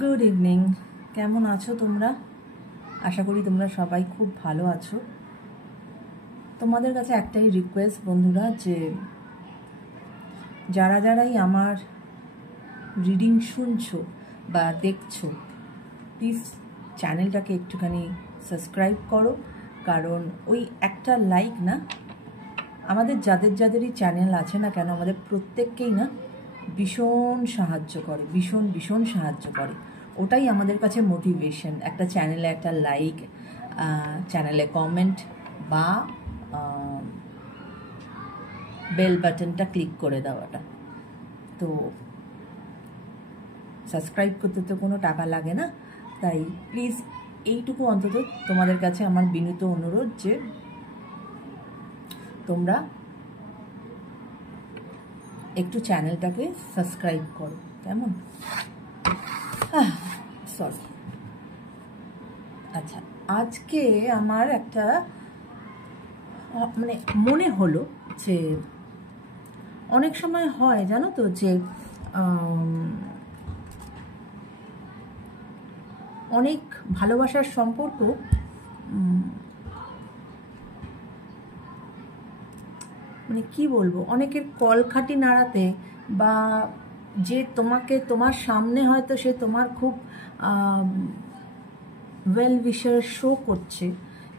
Good evening. কেমন আছো তোমরা? আশা করি তোমরা সবাই খুব ভালো আছো। তোমাদের কাছে একটাই রিকোয়েস্ট বন্ধুরা, যে যারাই আমার রিডিং শুনছো বা দেখছো, প্লিজ চ্যানেলটাকে একটুখানি সাবস্ক্রাইব করো। কারণ ওই একটা লাইক না, আমাদের যাদেরই চ্যানেল আছে না কেন, আমাদের প্রত্যেককেই না ভীষণ সাহায্য করে, ভীষণ সাহায্য করে। ওটাই আমাদের কাছে মোটিভেশন। একটা চ্যানেলে একটা লাইক, চ্যানেলে কমেন্ট বা বেল বাটনটা ক্লিক করে দেওয়াটা। তো সাবস্ক্রাইব করতে তো কোনো টাকা লাগে না, তাই প্লিজ এইটুকু অন্তত তোমাদের কাছে আমার বিনীত অনুরোধ যে তোমরা একটু চ্যানেলটাকে সাবস্ক্রাইব করো, কেমন? সরি। আচ্ছা, আজকে আমার একটা মনে হলো যে অনেক সময় হয় জানো তো, যে অনেক ভালোবাসার সম্পর্ক কি বলবো, অনেকের কলখাটি নাড়াতে, বা যে তোমার সামনে হয়তো সে তোমার খুব ওয়েল উইশার শো করছে,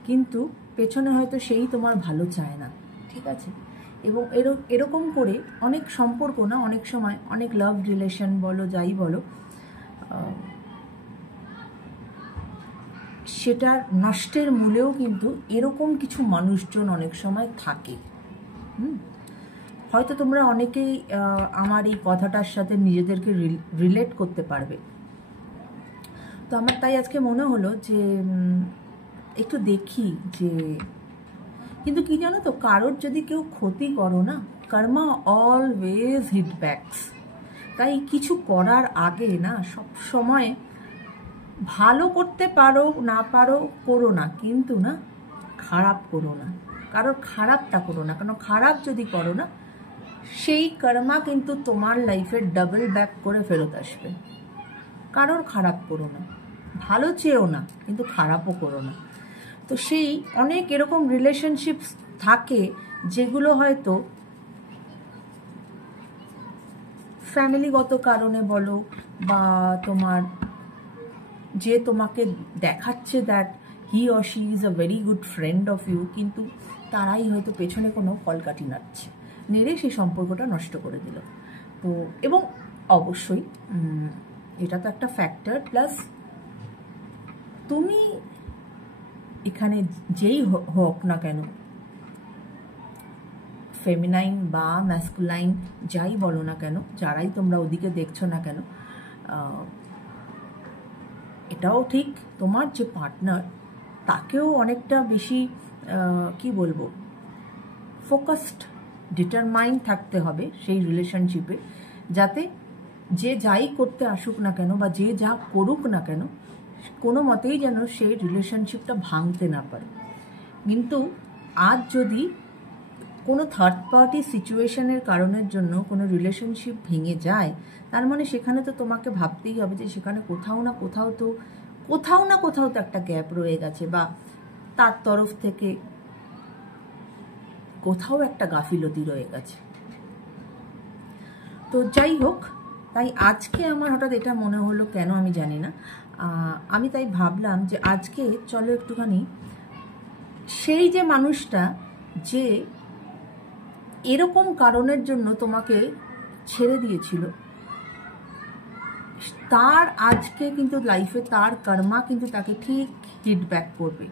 কিন্তু পেছনে হয়তো সেই তোমার ভালো চায় না, ঠিক আছে? এবং এরকম করে অনেক সম্পর্ক না, অনেক সময় অনেক লাভ রিলেশন বলো, যাই বলো, সেটার নষ্টের মূলেও কিন্তু এরকম কিছু মানুষজন অনেক সময় থাকে। হয়তো তোমরা অনেকেই আমার এই কথাটার সাথে নিজেদেরকে রিলেট করতে পারবে। তো আমার তাই আজকে মনে হলো যে একটু দেখি যে, কিন্তু কি জানো তো, কারোর যদি কেউ ক্ষতি করো না, কর্মা অলওয়েজ হিট ব্যাকস। তাই কিছু করার আগে না, সব সময় ভালো করতে পারো না পারো করো না, কিন্তু না খারাপ করো না, কারোর খারাপটা করো না। কারণ খারাপ যদি করো না, সেই কর্মা কিন্তু তোমার লাইফে ডাবল ব্যাক করে ফেরত আসবে। কারোর খারাপ করো না, ভালো চেয়েও না, কিন্তু খারাপও করো না। তো সেই অনেক এরকম রিলেশনশিপ থাকে যেগুলো হয়তো ফ্যামিলিগত কারণে বলো, বা তোমার যে তোমাকে দেখাচ্ছে that he or she is a very good friend of you, কিন্তু তারাই হয়তো পেছনে কোনো কলকাঠি নাড়ছে, নেড়ে সেই সম্পর্কটা নষ্ট করে দিল। তো এবং অবশ্যই এটা তো একটা ফ্যাক্টর। প্লাস তুমি এখানে যেই হোক না কেন, ফেমিনাইন বা ম্যাসকুলাইন যাই বলো না কেন, যারাই তোমরা ওদিকে দেখছো না কেন, এটাও ঠিক তোমার যে পার্টনার, তাকেও অনেকটা বেশি কি বলবো, ফোকাসড, ডিটারমাইন্ড থাকতে হবে সেই রিলেশনশিপে, যাতে যে যাই করতে আসুক না কেন বা যে যা করুক না কেন, কোনো মতেই যেন সেই রিলেশনশিপটা ভাঙতে না পারে। কিন্তু আজ যদি কোনো থার্ড পার্টি সিচুয়েশনের কারণের জন্য কোনো রিলেশনশিপ ভেঙে যায়, তার মানে সেখানে তো তোমাকে ভাবতেই হবে যে সেখানে কোথাও না কোথাও তো একটা গ্যাপ রয়ে গেছে, বা তার তরফ থেকে কোথাও একটা গাফিলতি রয়ে গেছে। তো যাই হোক, তাই আজকে আমার হঠাৎ এটা মনে হলো, কেন আমি জানি না, আমি তাই ভাবলাম যে আজকে চলো একটুখানি সেই যে মানুষটা যে এরকম কারণের জন্য তোমাকে ছেড়ে দিয়েছিল, তার আজকে কিন্তু লাইফে তার কর্মা কিন্তু তাকে ঠিক হিটব্যাক করবে,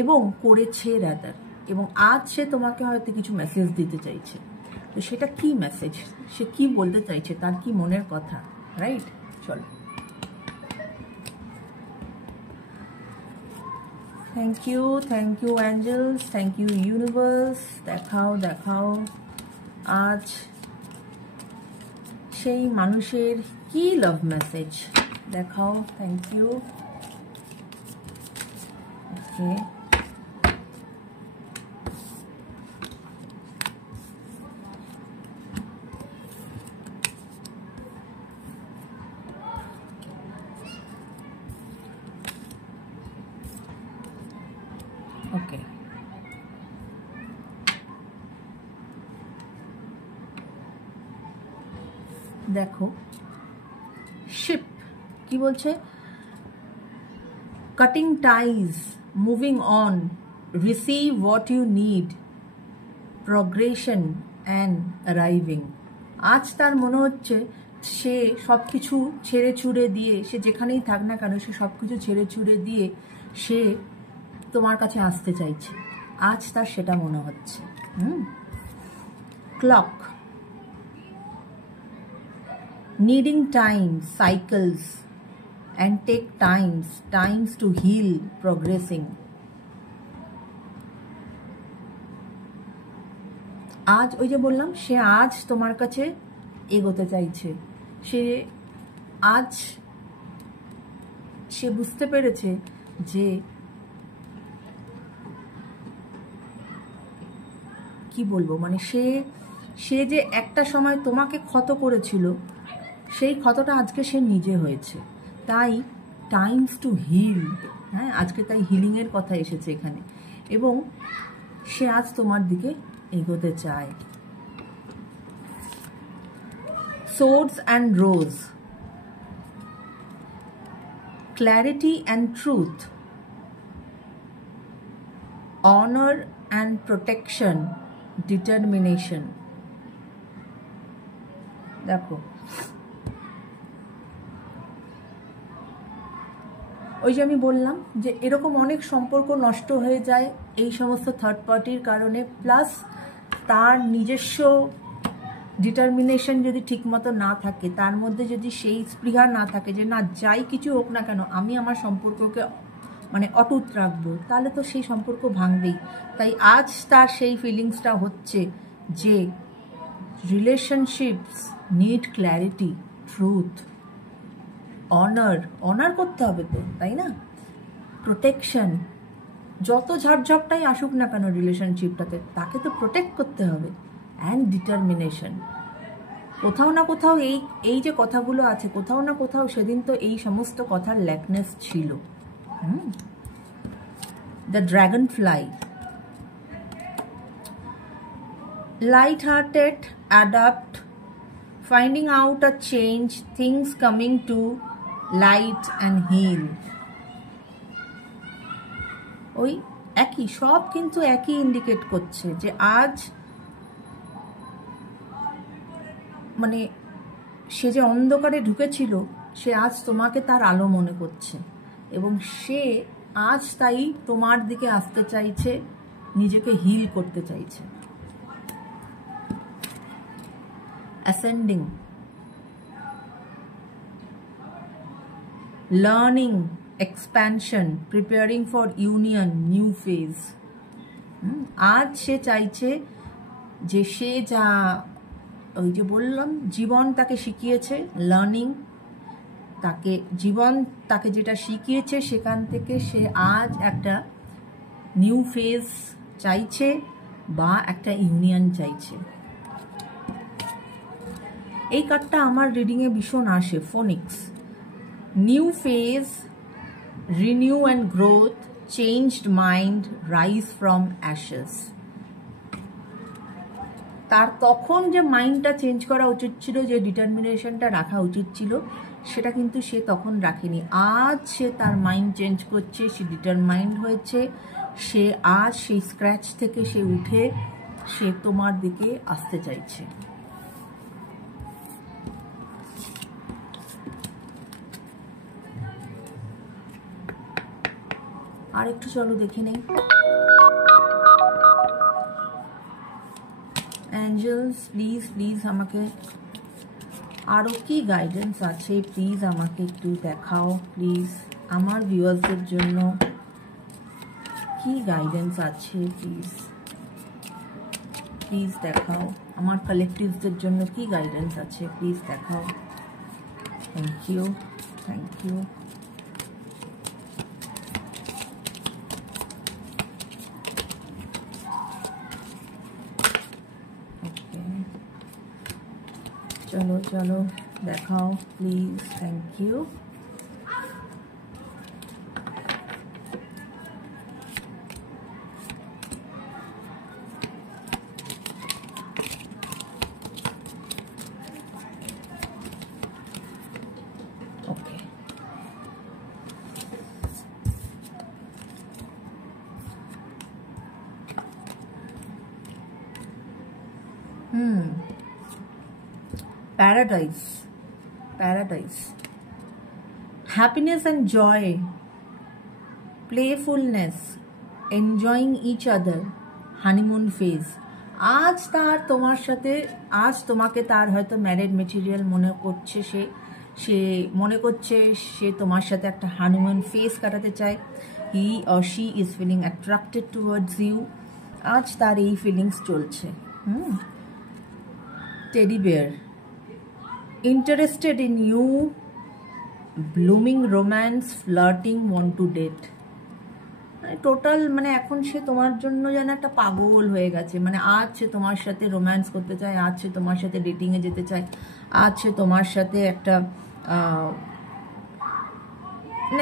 এবং করেছে রাদার। এবং আজ সে তোমাকে হয়তো কিছু মেসেজ দিতে চাইছে। তো সেটা কি মেসেজ, সে কি বলতে চাইছে, তার কি মনের কথা, রাইট? চলো। Thank you angels, thank you universe. দেখাও আজ সেই মানুষের কি লাভ মেসেজ, দেখাও। Thank you. ওকে, ওকে, দেখো শিপ কি বলছে, cutting ties, moving on, receive what you need, progression and arriving. আজ তার মনে হচ্ছে সে সব কিছু ছেড়ে ছুড়ে দিয়ে, সে যেখানেই থাক না কেন সে সব কিছু ছেড়ে ছুড়ে দিয়ে সে তোমার কাছে আসতে চাইছে, আজ তার সেটা মনে হচ্ছে। Clock, needing time, cycles and take times to heal, progressing. আজ ওই যে বললাম, সে আজ তোমার কাছে এগোতে চাইছে, সে বুঝতে পেরেছে যে কি বলবো, মানে সে যে একটা সময় তোমাকে ক্ষত করেছিল, সেই ক্ষতটা আজকে সে নিজে হয়েছে, তাই টাইমস টু হিল। হ্যাঁ, আজকে তাই হিলিংয়ের কথা এসেছে এখানে, এবং সে আজ তোমার দিকে এগোতে চায়। Swords and rose, clarity and truth, honour and protection, determination. দেখো ওই যে আমি বললাম যে এরকম অনেক সম্পর্ক নষ্ট হয়ে যায় এই সমস্ত থার্ড পার্টির কারণে, প্লাস তার নিজস্ব ডিটারমিনেশন যদি ঠিকমতো না থাকে, তার মধ্যে যদি সেই স্পৃহা না থাকে যে না, যাই কিছু হোক না কেন আমি আমার সম্পর্ককে মানে অটুট রাখবো, তাহলে তো সেই সম্পর্ক ভাঙবেই। তাই আজ তার সেই ফিলিংসটা হচ্ছে যে relationships need clarity, truth, honour করতে হবে তো, তাই না? প্রোটেকশন, যত ঝাপঝাপটাই আসুক না কেন রিলেশনশিপটাতে, তাকে তো প্রোটেক্ট করতে হবে। অ্যান্ড ডিটারমিনেশন, কোথাও না কোথাও এই যে কথাগুলো আছে, কোথাও না কোথাও সেদিন তো এই সমস্ত কথার ল্যাকনেস ছিল। The dragon fly, light-hearted, adapt, finding out a change, things coming to light and heal. ওই একই, সব কিন্তু একই ইন্ডিকেট করছে যে আজ মানে সে যে অন্ধকারে ঢুকেছিল, সে আজ তোমাকে তার আলো মনে করছে, এবং সে আজ তাই তোমার দিকে আসতে চাইছে, নিজেকে হিল করতে চাইছে। ascending, learning, expansion, preparing for union, new phase. আজ সে চাইছে যে সে যা ওই যে বললাম জীবন তাকে শিখিয়েছে, লার্নিং, জীবন তাকে যেটা শিখিয়েছে সেখান থেকে সে আজ একটা নিউ ফেজ চাইছে বা একটা ইউনিয়ন চাইছে। এই কার্ডটা আমার রিডিংয়ে ভীষণ আসে, Phoenix, new phase, renew and growth, changed mind, rise from Ashes. তার তখন যে মাইন্ডটা চেঞ্জ করা উচিত ছিল, যে ডিটারমিনেশনটা রাখা উচিত ছিল, সেটা কিন্তু সে তখন রাখেনি। আজ সে তার মাইন্ড চেঞ্জ করছে, সে ডিটারমাইন্ড হয়েছে, সে আজ সেই স্ক্র্যাচ থেকে সে উঠে সে তোমার দিকে আসতে চাইছে। আর একটু চলো দেখে নেই। অ্যাঞ্জেলস প্লিজ আমাকে আরও কি গাইডেন্স আছে প্লিজ আমাকে একটু দেখাও, প্লিজ আমার ভিউয়ার্সদের জন্য কি গাইডেন্স আছে প্লিজ দেখাও, আমার কালেকটিভসদের জন্য কি গাইডেন্স আছে প্লিজ দেখাও। Thank you. চলো দেখাও please, thank you. Paradise, paradise, happiness and joy, playfulness, enjoying each other, honeymoon phase. আজ তার তোমার সাথে, আজ তোমাকে তার হয়তো ম্যারেড মেটেরিয়াল মনে করছে, সে মনে করছে সে তোমার সাথে একটা হানিমুন ফেজ কাটাতে চায়। He or she is feeling attracted towards you. আজ তার এই ফিলিংস চলছে। Teddy bear, interested in you, blooming romance, flirting, want to date. মানে টোটাল মানে এখন সে তোমার জন্য যেন একটা পাগল হয়ে গেছে। মানে আজ সে তোমার সাথে রোম্যান্স করতে চায়, আজ সে তোমার সাথে ডেটিংয়ে যেতে চায়, আজ সে তোমার সাথে একটা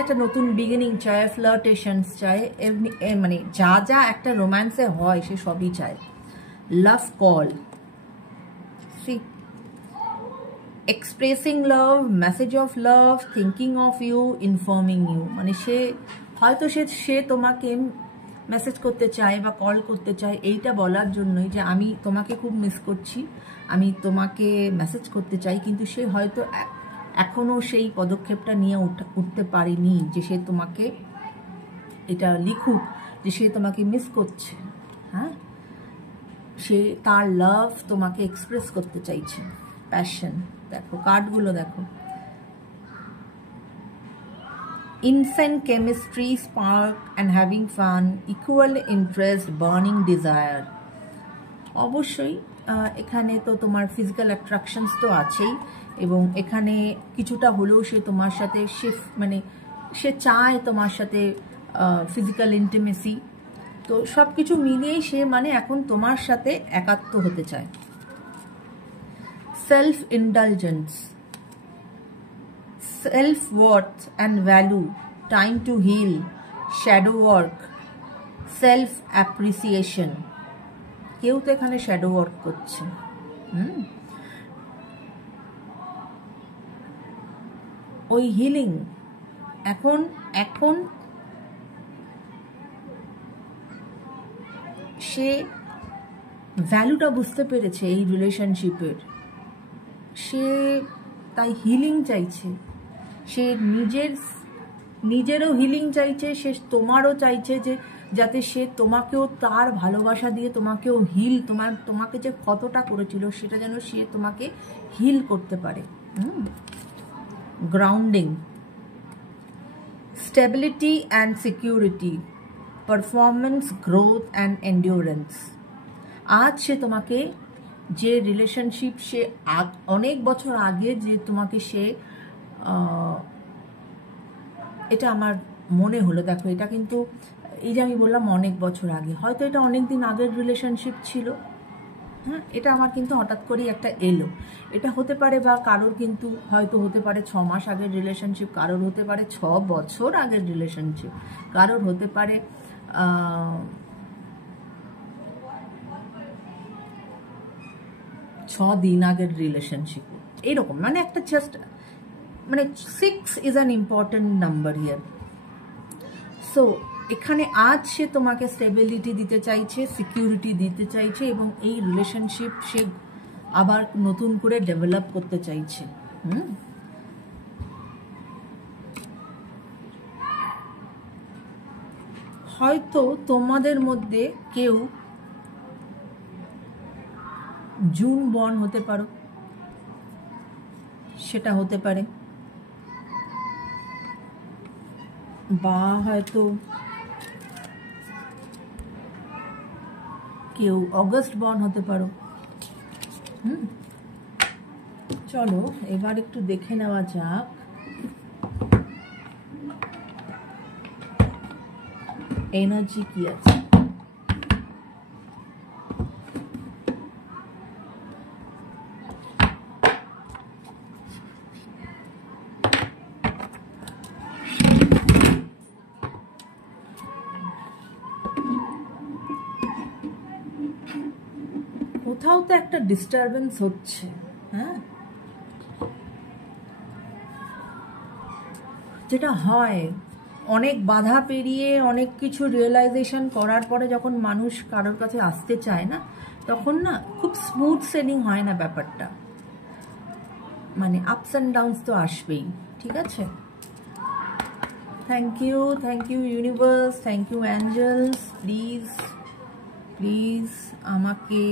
একটা নতুন বিগিনিং চায়, ফ্লার্টেশনস চায়, মানে যা যা একটা রোম্যান্সে হয় সে সবই চায়। Love call, see expressing love, message of love, thinking of you, informing you. মানে সে হয়তো সে তোমাকে মেসেজ করতে চায় বা কল করতে চায় এইটা বলার জন্যই যে আমি তোমাকে খুব মিস করছি, আমি তোমাকে মেসেজ করতে চাই, কিন্তু সে হয়তো এখনও সেই পদক্ষেপটা নিয়ে উঠতে পারেনি যে সে তোমাকে এটা লিখুক যে সে তোমাকে মিস করছে। হ্যাঁ, সে তার লাভ তোমাকে এক্সপ্রেস করতে চাইছে। প্যাশন, দেখো কার্ডগুলো দেখো। Insane chemistry, spark and having fun, equal interest, burning desire. অবশ্যই এখানে তো তোমার ফিজিক্যাল অ্যাট্রাকশনস তো আছেই, এবং এখানে কিছুটা হলেও সে তোমার সাথে মানে সে চায় তোমার সাথে ফিজিক্যাল ইন্টিমেসি। তো সব কিছু মিলিয়েই সে মানে এখন তোমার সাথে একাত্ম হতে চায়। Self indulgence, self-worth and value, time to heal, shadow work, self-appreciation. কেউ তো এখানে শ্যাডো ওয়ার্ক করছে। ওই হিলিং এখন সে ভ্যালুটা বুঝতে পেরেছে এই রিলেশনশিপের, সে তাই হিলিং চাইছে। সে নিজেরও হিলিং চাইছে, সে তোমারও চাইছে যে যাতে সে তোমাকেও তার ভালোবাসা দিয়ে তোমাকেও হিল, তোমাকে যে কতটা করেছিল সেটা যেন সে তোমাকে হিল করতে পারে। Grounding, stability and security, performance, growth and endurance. আজ সে তোমাকে যে রিলেশনশিপ সে অনেক বছর আগে যে তোমাকে সে এটা আমার মনে হলো, দেখো এটা কিন্তু এই যে আমি বললাম অনেক বছর আগে, হয়তো এটা অনেক দিন আগের রিলেশনশিপ ছিল। হ্যাঁ, এটা আমার কিন্তু হঠাৎ করেই একটা এলো। এটা হতে পারে বা কারোর কিন্তু হয়তো হতে পারে 6 মাস আগের রিলেশনশিপ, কারোর হতে পারে 6 বছর আগের রিলেশনশিপ, কারোর হতে পারে 6 দিন আগের রিলেশনশিপ, এইরকম। মানে একটা জাস্ট মানে 6 is an important number here. So এখানে আজ সে তোমাকে স্টেবিলিটি দিতে চাইছে, সিকিউরিটি দিতে চাইছে, এবং এই রিলেশনশিপ সে আবার নতুন করে ডেভেলপ করতে চাইছে। হয়তো তোমাদের মধ্যে কেউ জুন বর্ন হতে পারো, সেটা হতে পারে, বা হয়তো কেউ অগস্ট বর্ন হতে পারো। চলো এবার একটু দেখে নেওয়া যাক এনার্জি কি আছে। কোথাও তো একটা ডিস্টারবেন্স হচ্ছে। হ্যাঁ, যেটা হয় অনেক বাধা পেরিয়ে অনেক কিছু রিয়েলাইজেশন করার পরে যখন মানুষ কারোর কাছে আসতে চায় না, তখন না খুব স্মুথ সেলিং হয় না ব্যাপারটা। মানে আপস অ্যান্ড ডাউনস তো আসবেই, ঠিক আছে? Thank you universe, thank you angels. Please please আমাকে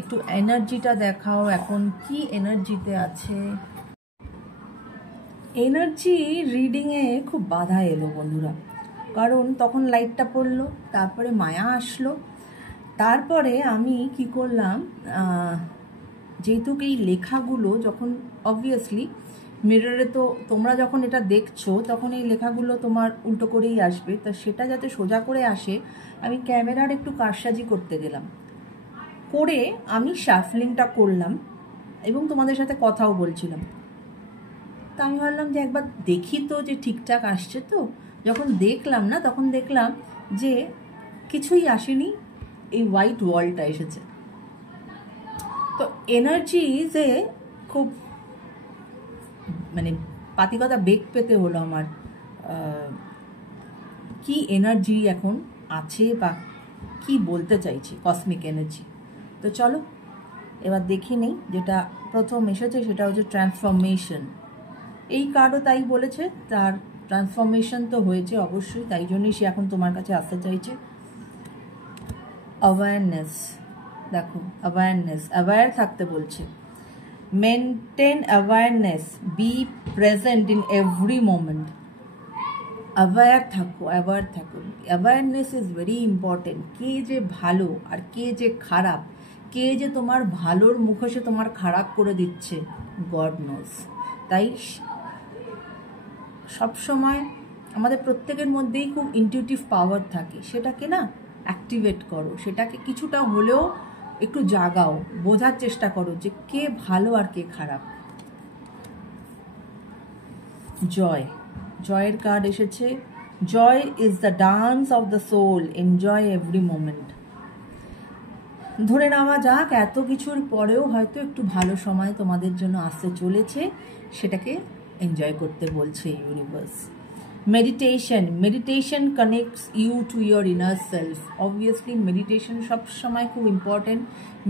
একটু এনার্জিটা দেখাও, এখন কি এনার্জিতে আছে। এনার্জি রিডিংয়ে খুব বাধা এলো বন্ধুরা, কারণ তখন লাইটটা পড়লো, তারপরে মায়া আসলো, তারপরে আমি কি করলাম, যেহেতু এই লেখাগুলো যখন অবভিয়াসলি মিররে, তো তোমরা যখন এটা দেখছো তখন এই লেখাগুলো তোমার উল্টো করেই আসবে, তো সেটা যাতে সোজা করে আসে আমি ক্যামেরার একটু কারসাজি করতে গেলাম, করে আমি শাফলিংটা করলাম এবং তোমাদের সাথে কথাও বলছিলাম। তা আমি ভাবলাম যে একবার দেখি তো যে ঠিকঠাক আসছে তো। যখন দেখলাম না, তখন দেখলাম যে কিছুই আসেনি, এই হোয়াইট ওয়ালটা এসেছে। তো এনার্জিতে খুব মানে পাতিকতা বেগ পেতে হলো আমার, কি এনার্জি এখন আছে বা কি বলতে চাইছি কসমিক এনার্জি। তো চলো এবার দেখে নেই, যেটা প্রথম এসেছে সেটা হচ্ছে ট্রান্সফরমেশন। এই কার্ডও তাই বলেছে, তার ট্রান্সফরমেশন তো হয়েছে অবশ্যই, তাই জন্যই সে এখন তোমার কাছে আসতে চাইছে। অ্যাওয়ারনেস, দেখো অ্যাওয়ারনেস, অ্যাওয়ার থাকতে বলছে। Maintain awareness, be present in every moment. Aware থাকো, অ্যাওয়ার থাকো। Awareness is very important. কে যে ভালো আর কে যে খারাপ, কে যে তোমার ভালোর মুখোশে তোমার খারাপ করে দিচ্ছে, গড নোজ। তাই সবসময় আমাদের প্রত্যেকের মধ্যেই খুব ইনটিউটিভ পাওয়ার থাকে, সেটাকে না অ্যাক্টিভেট করো, সেটাকে কিছুটা হলেও একটু জাগাও, বোঝার চেষ্টা করো যে কে ভালো আর কে খারাপ। জয়, জয়ের কার্ড এসেছে। Joy is the dance of the soul, enjoy every moment. ধরে নেওয়া যাক এত কিছুর পরেও হয়তো একটু ভালো সময় তোমাদের জন্য আসতে চলেছে, সেটাকে এনজয় করতে বলছে universe. Meditation, meditation connects you to your inner self. Obviously meditation সবসময় খুব ইম্পর্টেন্ট।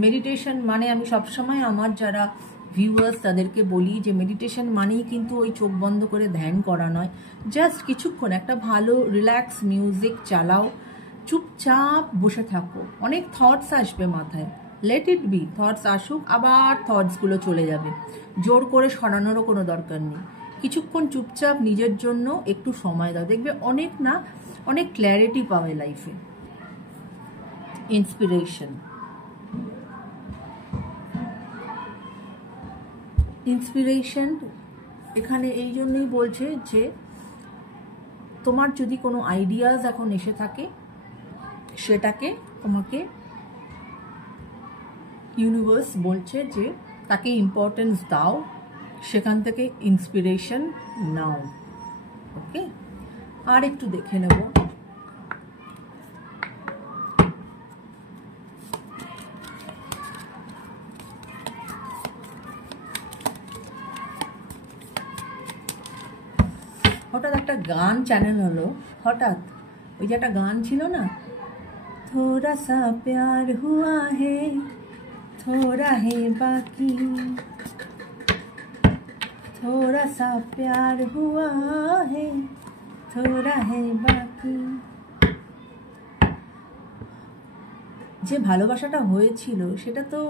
মেডিটেশন মানে আমি সবসময় আমার যারা ভিউয়ার্স তাদেরকে বলি যে মেডিটেশন মানেই কিন্তু ওই চোখ বন্ধ করে ধ্যান করা নয়, জাস্ট কিছুক্ষণ একটা ভালো রিল্যাক্স মিউজিক চালাও, চুপচাপ বসে থাকো। অনেক থটস আসবে মাথায়, লেট ইট বি, থটস আসুক, আবার থটসগুলো চলে যাবে, জোর করে সরানোরও কোনো দরকার নেই। কিছুক্ষণ চুপচাপ নিজের জন্য একটু সময় দাও, দেখবে অনেক না অনেক ক্ল্যারিটি পাবে লাইফে। ইন্সপিরেশন, ইন্সপিরেশন এখানে এই জন্যই বলছে যে তোমার যদি কোনো আইডিয়াস এখন এসে থাকে, সেটাকে তোমাকে ইউনিভার্স বলছে যে তাকে ইম্পর্টেন্স দাও, সেখান থেকে ইন্সপিরেশন নাও। ওকে, আর একটু দেখে নেব। হঠাৎ একটা গান চ্যানেল হলো, হঠাৎ ওই যে একটা গান ছিল না, থোড়া সা প্যার হুয়া হে থোড়া হে বাকি, থোড়া সা প্যার হুয়া হে থোড়া হে বাকি। যে ভালোবাসাটা হয়েছিল সেটা তো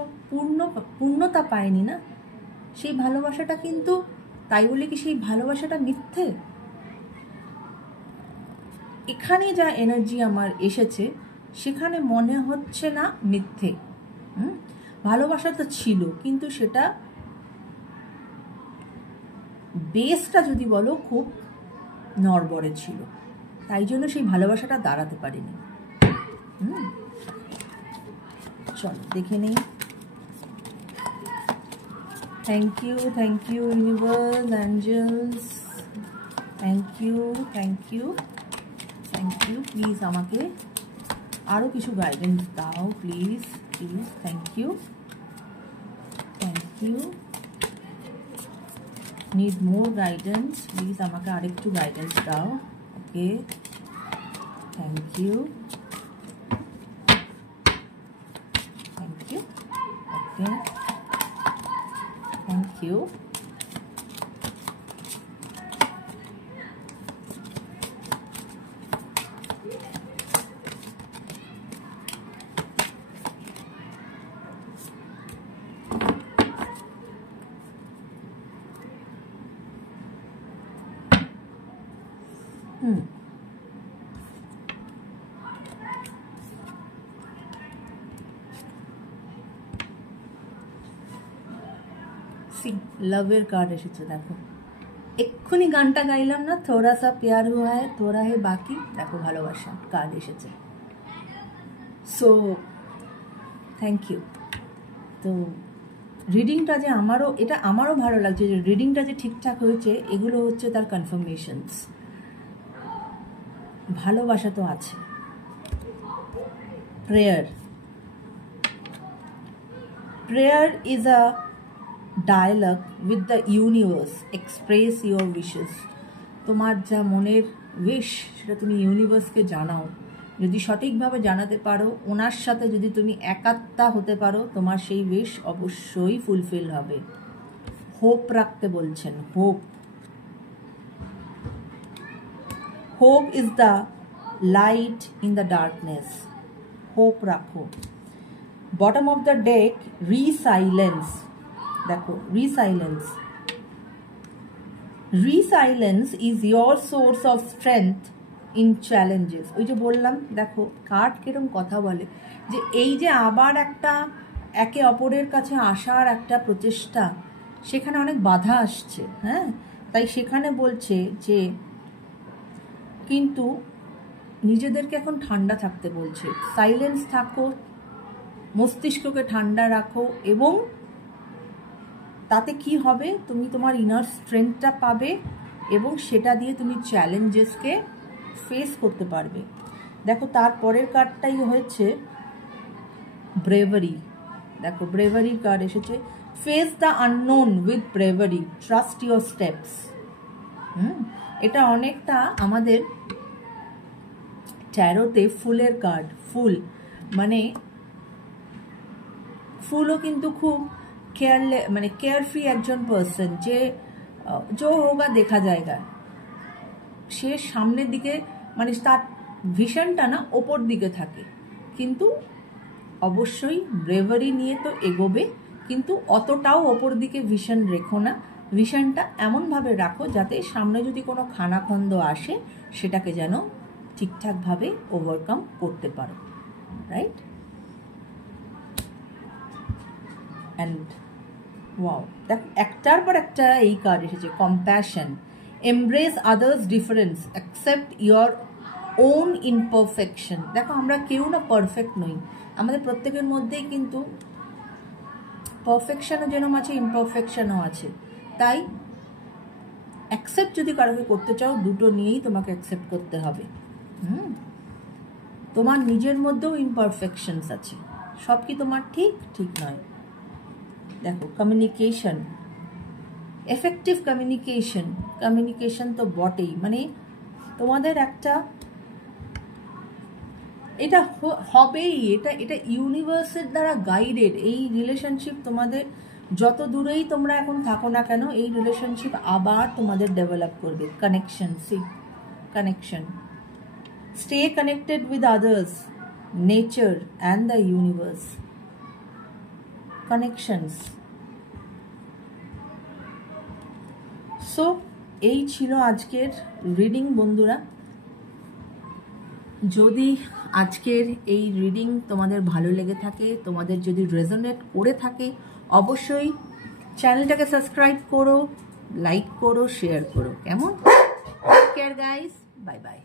পূর্ণতা পায়নি না, সেই ভালোবাসাটা কিন্তু, তাই বলে কি সেই ভালোবাসাটা মিথ্যে? এখানে যা এনার্জি আমার এসেছে সেখানে মনে হচ্ছে না মিথ্যে। ভালোবাসা তো ছিল, কিন্তু সেটা বেসটা যদি বলো খুব নড়বড়ে ছিল, তাই জন্য সেই ভালোবাসাটা দাঁড়াতে পারেনি। চলো দেখে নেই। Thank you universe, angels, thank you thank you thank you. Please আমাকে আরও কিছু গাইডেন্স দাও, please please. Thank you need more guidance, please আমাকে আরেকটু গাইডেন্স দাও। Okay, thank you okay, thank you. লাভের কার্ড এসেছে, দেখো এক্ষুনি গানটা গাইলাম না, থোড়া সা প্যার হুয়া হ্যায় থোড়া হে বাকি, দেখো ভালোবাসা কার্ড এসেছে। So thank you. তো রিডিংটা যে আমারও ভালো লাগছে যে রিডিংটা যে ঠিকঠাক হয়েছে, এগুলো হচ্ছে তার কনফার্মেশনস। ভালোবাসা তো আছে। Prayer is a dialogue with the universe, express your wishes. তোমার যা মনের উইশ সেটা তুমি ইউনিভার্সকে জানাও। যদি সঠিকভাবে জানাতে পারো, ওনার সাথে যদি তুমি একাত্মা হতে পারো, তোমার সেই উইশ অবশ্যই ফুলফিল হবে। হোপ রাখতে বলছেন, hope. Hope is the light in the darkness. Hope রাখো। Bottom of the deck, resilience. দেখো resilience is your source of strength in challenges. ওই যে বললাম, দেখো কার্ড কিরম কথা বলে, যে এই যে আবার একটা একে অপরের কাছে আসার একটা প্রচেষ্টা, সেখানে অনেক বাধা আসছে। হ্যাঁ, তাই সেখানে বলছে যে কিন্তু নিজেদেরকে এখন ঠান্ডা থাকতে বলছে। সাইলেন্স থাকো, মস্তিষ্ককে ঠান্ডা রাখো, এবং তাতে কি হবে, তুমি তোমার ইনার স্ট্রেংথটা পাবে এবং সেটা দিয়ে তুমি চ্যালেঞ্জেসকে ফেস করতে পারবে। দেখো তারপরের কার্ডটাই হয়েছে ব্রেভারি। দেখো ব্রেভারির কার্ড এসেছে। Face the unknown with bravery, trust your steps. এটা অনেকটা আমাদের ট্যারোতে ফুলের কার্ড। ফুল মানে ফুলও কিন্তু খুব কেয়ারফ্রি একজন পার্সন, যে হোগা দেখা জায়গা, সে সামনের দিকে মানে তার ভিশনটা না ওপর দিকে থাকে, কিন্তু অবশ্যই ব্রেভারি নিয়ে তো এগোবে, কিন্তু অতটাও ওপর দিকে ভিশন রেখো না। ভিশনটা এমনভাবে রাখো যাতে সামনে যদি কোনো খানাখন্দ আসে, সেটাকে যেন ঠিকঠাকভাবে ওভারকাম করতে পারো। রাইট? অ্যান্ড ওয়াও, দেখো একটার পর একটা এই কার্ড এসেছে। Compassion, embrace others difference, accept your own imperfection. দেখো আমরা কেউ না পারফেক্ট নই, আমাদের প্রত্যেকের মধ্যেই কিন্তু পারফেকশনও যেরকম আছে, ইমপারফেকশনও আছে। তাই অ্যাকসেপ্ট যদি কারোকে করতে চাও, দুটো নিয়েই তোমাকে অ্যাকসেপ্ট করতে হবে। তোমার নিজের মধ্যেও ইমপারফেকশনস আছে, সব কি তোমার ঠিক নয়। দেখো কমিউনিকেশন, এফেক্টিভ কমিউনিকেশন তো বটেই, মানে তোমাদের একটা এটা হবেই, এটা ইউনিভার্সের দ্বারা গাইডেড। এই রিলেশনশিপ তোমাদের যত দূরেই তোমরা এখন থাকো না কেন, এই রিলেশনশিপ আবার তোমাদের ডেভেলপ করবে। Connection, stay connected with others, nature and the universe. Connections. So এই ছিল আজকের রিডিং বন্ধুরা। যদি আজকের এই রিডিং তোমাদের ভালো লেগে থাকে, তোমাদের যদি রেজোনেট করে থাকে, অবশ্যই চ্যানেলটাকে সাবস্ক্রাইব করো, লাইক করো, শেয়ার করো। কেমন? Take care guys, bye by.